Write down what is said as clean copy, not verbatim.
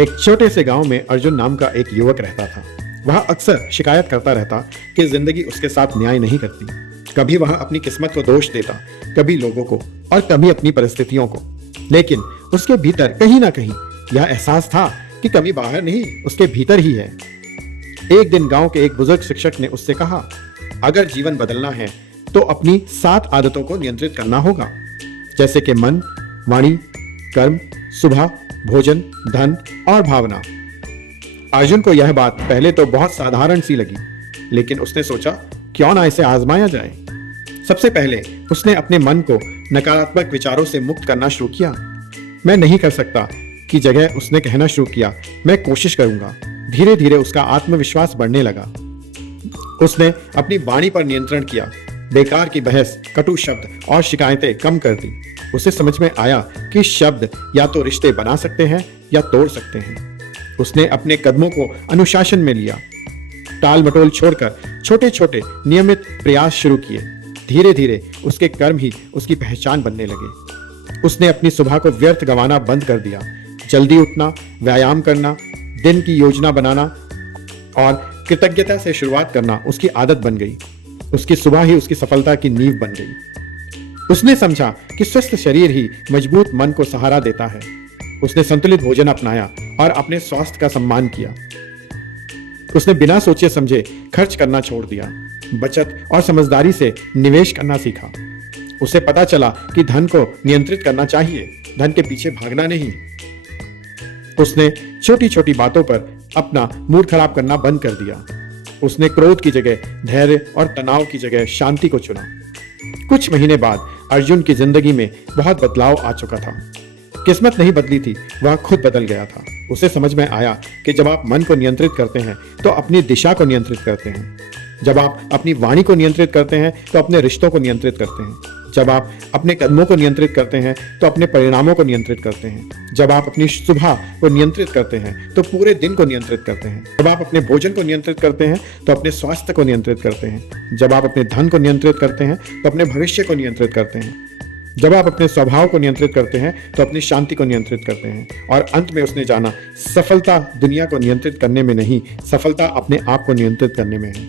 एक छोटे से गांव में अर्जुन नाम का एक युवक रहता था। वह अक्सर शिकायत करता रहता कि जिंदगी उसके साथ न्याय नहीं करती। कभी वह अपनी किस्मत को दोष देता, कभी लोगों को और कभी अपनी परिस्थितियों को। लेकिन उसके भीतर कहीं ना कहीं यह एहसास था कि कमी बाहर नहीं, उसके भीतर ही है। एक दिन गांव के एक बुजुर्ग शिक्षक ने उससे कहा, अगर जीवन बदलना है तो अपनी 7 आदतों को नियंत्रित करना होगा, जैसे कि मन, वाणी, कर्म, सुबह, भोजन, धन और भावना। अर्जुन को यह बात पहले तो बहुत साधारण सी लगी, लेकिन उसने सोचा क्यों ना इसे आजमाया जाए। सबसे पहले उसने अपने मन को नकारात्मक विचारों से मुक्त करना शुरू किया। मैं नहीं कर सकता की जगह उसने कहना शुरू किया, मैं कोशिश करूंगा। धीरे धीरे उसका आत्मविश्वास बढ़ने लगा। उसने अपनी वाणी पर नियंत्रण किया, बेकार की बहस, कटु शब्द और शिकायतें कम कर दी। उसे समझ में आया कि शब्द या तो रिश्ते बना सकते हैं या तोड़ सकते हैं। उसने अपने कदमों को अनुशासन में लिया, टाल मटोल छोड़कर छोटे छोटे नियमित प्रयास शुरू किए। धीरे धीरे उसके कर्म ही उसकी पहचान बनने लगे। उसने अपनी सुबह को व्यर्थ गंवाना बंद कर दिया। जल्दी उठना, व्यायाम करना, दिन की योजना बनाना और कृतज्ञता से शुरुआत करना उसकी आदत बन गई। उसकी सुबह ही उसकी सफलता की नींव बन गई। उसने समझा कि स्वस्थ शरीर ही मजबूत मन को सहारा देता है। उसने संतुलित भोजन अपनाया और अपने स्वास्थ्य का सम्मान किया। उसने बिना सोचे समझे खर्च करना छोड़ दिया, बचत और समझदारी से निवेश करना सीखा। उसे पता चला कि धन को नियंत्रित करना चाहिए, धन के पीछे भागना नहीं। उसने छोटी छोटी बातों पर अपना मूड खराब करना बंद कर दिया। उसने क्रोध की जगह धैर्य और तनाव की जगह शांति को चुना। कुछ महीने बाद अर्जुन की जिंदगी में बहुत बदलाव आ चुका था। किस्मत नहीं बदली थी, वह खुद बदल गया था। उसे समझ में आया कि जब आप मन को नियंत्रित करते हैं तो अपनी दिशा को नियंत्रित करते हैं। जब आप अपनी वाणी को नियंत्रित करते हैं तो अपने रिश्तों को नियंत्रित करते हैं। जब आप अपने कदमों को नियंत्रित करते हैं तो अपने परिणामों को नियंत्रित करते हैं। जब आप अपनी सुबह को नियंत्रित करते हैं तो पूरे दिन को नियंत्रित करते हैं। जब आप अपने भोजन को नियंत्रित करते हैं तो अपने स्वास्थ्य को नियंत्रित करते हैं। जब आप अपने धन को नियंत्रित करते हैं तो अपने भविष्य को नियंत्रित करते हैं। जब आप अपने स्वभाव को नियंत्रित करते हैं तो अपनी शांति को नियंत्रित करते हैं। और अंत में उसने जाना, सफलता दुनिया को नियंत्रित करने में नहीं, सफलता अपने आप को नियंत्रित करने में है।